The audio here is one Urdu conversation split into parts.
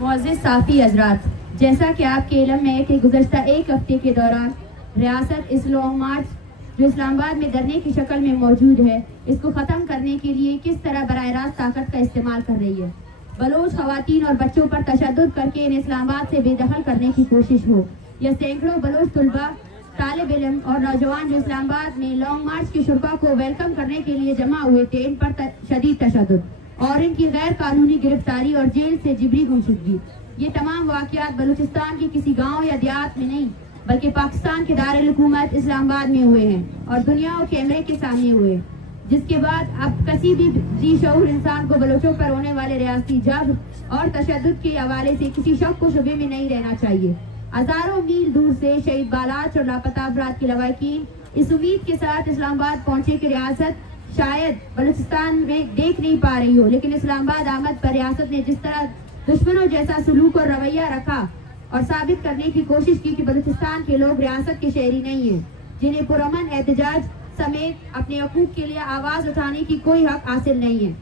معزز صافی حضرات، جیسا کہ آپ کے علم میں ہے کہ گزشتہ ایک ہفتے کے دوران ریاست اس لانگ مارچ جو اسلام آباد میں دھرنے کی شکل میں موجود ہے، اس کو ختم کرنے کے لیے کس طرح براہ راست طاقت کا استعمال کر رہی ہے۔ بلوچ خواتین اور بچوں پر تشدد کر کے انہیں اسلام آباد سے بے دخل کرنے کی کوشش ہو، یا سینکڑوں بلوچ طلباء، طالب علم اور نوجوان جو اسلام آباد میں لانگ مارچ کے شرکاء کو ویلکم کرنے کے لیے جمع ہوئے تھے، ان پر شدید تشدد اور ان کی غیر قانونی گرفتاری اور جیل سے جبری گمشدگی، یہ تمام واقعات بلوچستان کے کسی گاؤں یا دیہات میں نہیں بلکہ پاکستان کے دارالحکومت اسلام آباد میں ہوئے ہیں اور دنیا اور کیمرے کے سامنے ہوئے، جس کے بعد اب کسی بھی ذی شعور انسان کو بلوچوں پر ہونے والے ریاستی جبر اور تشدد کے حوالے سے کسی شک کو شبے میں نہیں رہنا چاہیے۔ ہزاروں میل دور سے شہید بالاچ اور لاپتہ افراد کے لواحقین اس امید کے ساتھ اسلام آباد پہنچے کہ ریاست شاید بلوچستان میں دیکھ نہیں پا رہی ہو، لیکن اسلام آباد آمد پر ریاست نے جس طرح دشمنوں جیسا سلوک اور رویہ رکھا اور ثابت کرنے کی کوشش کی کہ بلوچستان کے لوگ ریاست کے شہری نہیں ہیں، جنہیں پرامن احتجاج سمیت اپنے حقوق کے لیے آواز اٹھانے کی کوئی حق حاصل نہیں ہے،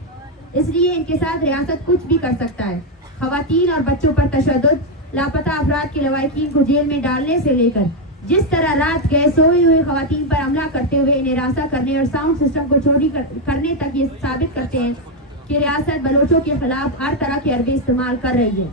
اس لیے ان کے ساتھ ریاست کچھ بھی کر سکتا ہے۔ خواتین اور بچوں پر تشدد، لاپتہ افراد کے لواحقین کو جیل میں ڈالنے سے لے کر جس طرح رات گئے سوئی ہوئی خواتین پر حملہ کرتے ہوئے انہیں ہراساں کرنے اور ساؤنڈ سسٹم کو چوری کرنے تک یہ ثابت کرتے ہیں کہ ریاست بلوچوں کے خلاف ہر طرح کے حربے استعمال کر رہی ہے۔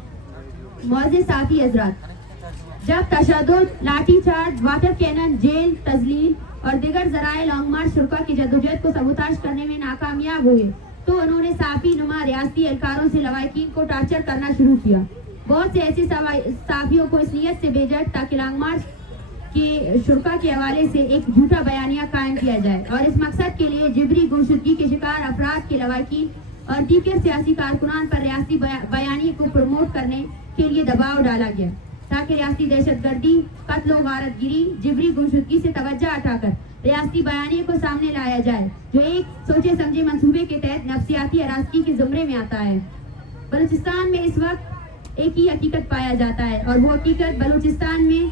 معزز صافی حضرات، جب تشدد، لاٹھی چارج، واٹر کینن، جیل، تذلیل اور دیگر ذرائع لانگ مارچ شرکاء کی جدوجہد کو سبوتاژ کرنے میں ناکامیاب ہوئے تو انہوں نے صافی نما ریاستی اہلکاروں سے لواحقین کو ٹارچر کرنا شروع کیا۔ بہت سے ایسے صحافیوں کو اس نیت سے بھیجا تاکہ لانگ مارچ کے شرکاء کے حوالے سے ایک جھوٹا بیانیہ قائم کیا جائے اور اس مقصد کے لیے جبری گمشدگی کے شکار افراد کے لواحقین اور دیگر سیاسی کارکنان پر ریاستی بیانیے کو پروموٹ کرنے کے لیے دباؤ ڈالا گیا تاکہ ریاستی دہشت گردی، قتل و غارت گری، جبری گمشدگی سے توجہ ہٹا کر ریاستی بیانیے کو سامنے لایا جائے جو ایک سوچے سمجھے منصوبے کے تحت نفسیاتی ہراسگی کے زمرے میں آتا ہے۔ بلوچستان میں اس وقت ایک ہی حقیقت پایا جاتا ہے اور وہ حقیقت بلوچستان میں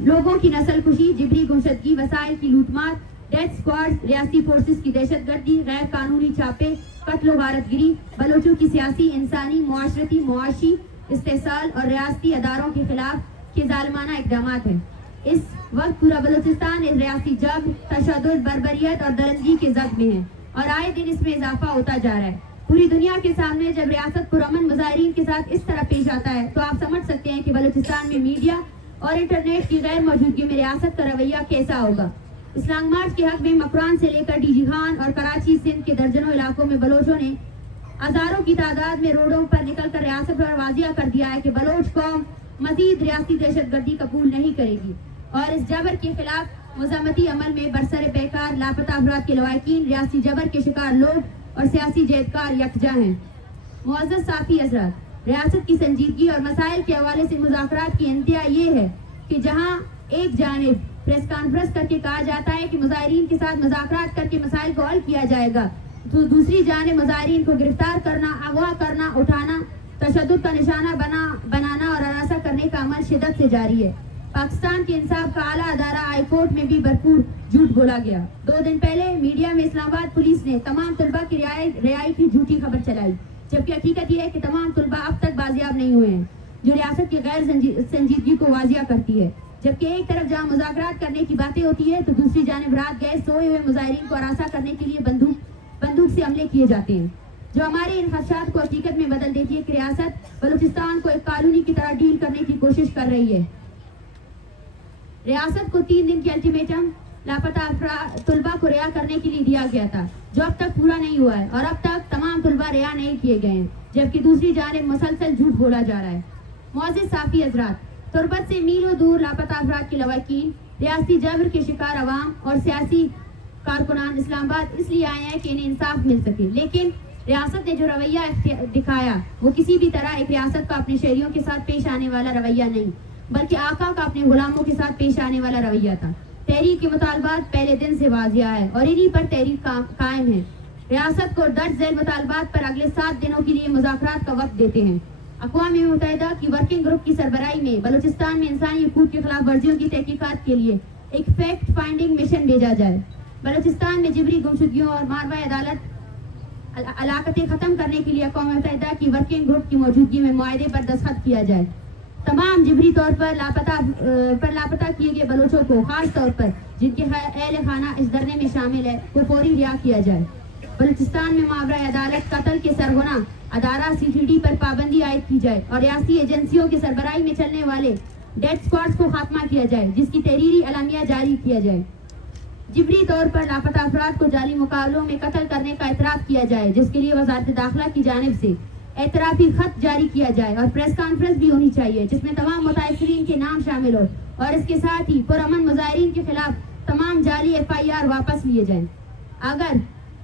لوگوں کی نسل کشی، جبری گمشدگی، وسائل کی لوٹ مار، ڈیتھ اسکواڈ، ریاستی فورسز کی دہشت گردی، غیر قانونی چھاپے، قتل و غارت گری، بلوچوں کی سیاسی، انسانی، معاشرتی، معاشی استحصال اور ریاستی اداروں کے خلاف کے ظالمانہ اقدامات ہیں۔ اس وقت پورا بلوچستان اس ریاستی جبر، تشدد، بربریت اور درندگی کے زد میں ہے اور آئے دن اس میں اضافہ ہوتا جا رہا ہے۔ پوری دنیا کے سامنے جب ریاست پرامن مظاہرین کے ساتھ اس طرح پیش آتا ہے تو آپ سمجھ سکتے ہیں کہ بلوچستان میں میڈیا اور انٹرنیٹ کی غیر موجودگی میں ریاست کا رویہ کیسا ہوگا۔ اس لانگ مارچ کے حق میں مکران سے لے کر ڈی جی خان اور کراچی، سندھ کے درجنوں علاقوں میں بلوچوں نے ہزاروں کی تعداد میں روڈوں پر نکل کر ریاست پر واضح کر دیا ہے کہ بلوچ قوم مزید ریاستی دہشت گردی قبول نہیں کرے گی اور اس جبر کے خلاف مزاحمتی عمل میں برسر پیکار لاپتہ افراد کے لواحقین، ریاستی جبر کے شکار لوگ اور سیاسی جہدکار یکجا ہیں۔ معزز صافی حضرات، ریاست کی سنجیدگی اور مسائل کے حوالے سے مذاکرات کی انتہا یہ ہے کہ جہاں ایک جانب پریس کانفرنس کر کے کہا جاتا ہے کہ مظاہرین کے ساتھ مذاکرات کر کے مسائل کو حل کیا جائے گا، تو دوسری جانب مظاہرین کو گرفتار کرنا، اغوا کرنا، اٹھانا، تشدد کا نشانہ بنانا اور ہراساں کرنے کا عمل شدت سے جاری ہے۔ پاکستان کے انصاف کا اعلیٰ ادارہ ہائی کورٹ میں بھی بھرپور جھوٹ بولا گیا۔ 2 دن پہلے میڈیا میں اسلام آباد پولیس نے تمام طلباء کی رہائی کی جھوٹی خبر چلائی، جبکہ حقیقت یہ ہے کہ تمام طلباء اب تک بازیاب نہیں ہوئے ہیں، جو ریاست کی غیر سنجیدگی کو واضح کرتی ہے۔ جبکہ ایک طرف جہاں مذاکرات کرنے کی باتیں ہوتی ہے تو دوسری جانب رات گئے سوئے ہوئے مظاہرین کو ہراساں کرنے کے لیے بندوق سے حملے کیے جاتے ہیں، جو ہمارے ان خدشات کو حقیقت میں بدل دیتی ہے کہ ریاست بلوچستان کو ایک کالونی کی طرح ڈیل کرنے کی کوشش کر رہی ہے۔ ریاست کو 3 دن کی الٹیمیٹم لاپتہ طلباء کو رہا کرنے کے لیے دیا گیا تھا، جو اب تک پورا نہیں ہوا ہے اور اب تک تمام طلباء رہا نہیں کیے گئے ہیں، جبکہ دوسری جانب مسلسل جھوٹ بولا جا رہا ہے۔ معزز صافی حضرات، تربت سے میلوں دور لاپتہ افراد کے لواحقین، ریاستی جبر کے شکار عوام اور سیاسی کارکنان اسلام آباد اس لیے آئے ہیں کہ انہیں انصاف مل سکے، لیکن ریاست نے جو رویہ دکھایا وہ کسی بھی طرح ایک ریاست کا اپنے شہریوں کے ساتھ پیش آنے والا رویہ نہیں، بلکہ آقا کا اپنے غلاموں کے ساتھ پیش آنے والا رویہ تھا۔ تحریک کے مطالبات پہلے دن سے واضح ہے اور انہی پر تحریک قائم ہے۔ ریاست کو درج ذیل مطالبات پر اگلے 7 دنوں کے لیے مذاکرات کا وقت دیتے ہیں۔ اقوام متحدہ کی ورکنگ گروپ کی سربراہی میں بلوچستان میں انسانی حقوق کی خلاف ورزیوں کی تحقیقات کے لیے ایک فیکٹ فائنڈنگ مشن بھیجا جائے۔ بلوچستان میں جبری گمشدگیوں اور ماروی عدالت علاقتیں ختم کرنے کے لیے اقوام متحدہ کی ورکنگ گروپ کی موجودگی میں معاہدے پر دستخط کیا جائے. تمام جبری طور پر لاپتہ کیے گئے بلوچوں کو، خاص طور پر جن کے اہل خانہ اس دھرنے میں شامل ہے، کو فوری رہا کیا جائے. بلوچستان میں ماورائے عدالت قتل کے سرغنہ ادارہ CCD پر پابندی عائد کی جائے اور ریاستی ایجنسیوں کی سربراہی میں چلنے والے ڈیتھ اسکواڈز کو خاتمہ کیا جائے، جس کی تحریری اعلامیہ جاری کیا جائے. جبری طور پر لاپتہ افراد کو جعلی مقابلوں میں قتل کرنے کا اعتراف کیا جائے، جس کے لیے وزارت داخلہ کی جانب سے اعترافی خط جاری کیا جائے اور پریس کانفرنس بھی ہونی چاہیے جس میں تمام متاثرین کے نام شامل ہو اور اس کے ساتھ ہی پرامن مظاہرین کے خلاف تمام جعلی FIR واپس لیے جائیں. اگر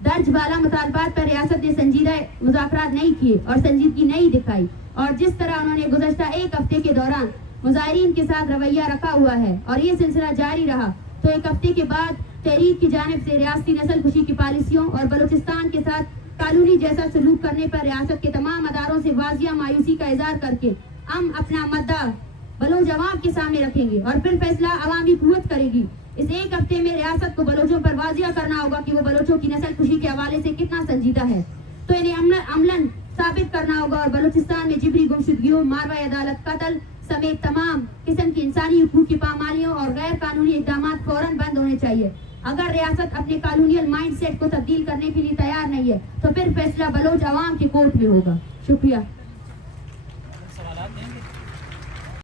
درج بالا مطالبات پر ریاست نے سنجیدہ مذاکرات نہیں کیے اور سنجیدگی نہیں دکھائی اور جس طرح انہوں نے گزشتہ ایک ہفتے کے دوران مظاہرین کے ساتھ رویہ رکھا ہوا ہے اور یہ سلسلہ جاری رہا تو ایک ہفتے کے بعد تحریک کی جانب سے ریاستی نسل کشی کی پالیسیوں اور بلوچستان کے ساتھ کالونی جیسا سلوک کرنے پر ریاست کے تمام اداروں سے واضح مایوسی کا اظہار کر کے ہم اپنا مدعا بلوچ عوام کے سامنے رکھیں گے اور پھر فیصلہ عوامی قوت کرے گی. اس ایک ہفتے میں ریاست کو بلوچوں پر واضح کرنا ہوگا کہ وہ بلوچوں کی نسل کشی کے حوالے سے کتنا سنجیدہ ہے، تو انہیں عملاً ثابت کرنا ہوگا اور بلوچستان میں جبری گمشدگیوں، ماروی عدالت قتل سمیت تمام قسم کی انسانی حقوق کی پامالیوں اور غیر قانونی اقدامات فوراً بند ہونے چاہیے. اگر ریاست اپنے کالونیل مائنڈ سیٹ کو تبدیل کرنے کے لیے تیار نہیں ہے تو پھر فیصلہ بلوچ عوام کے کورٹ میں ہوگا. شکریہ.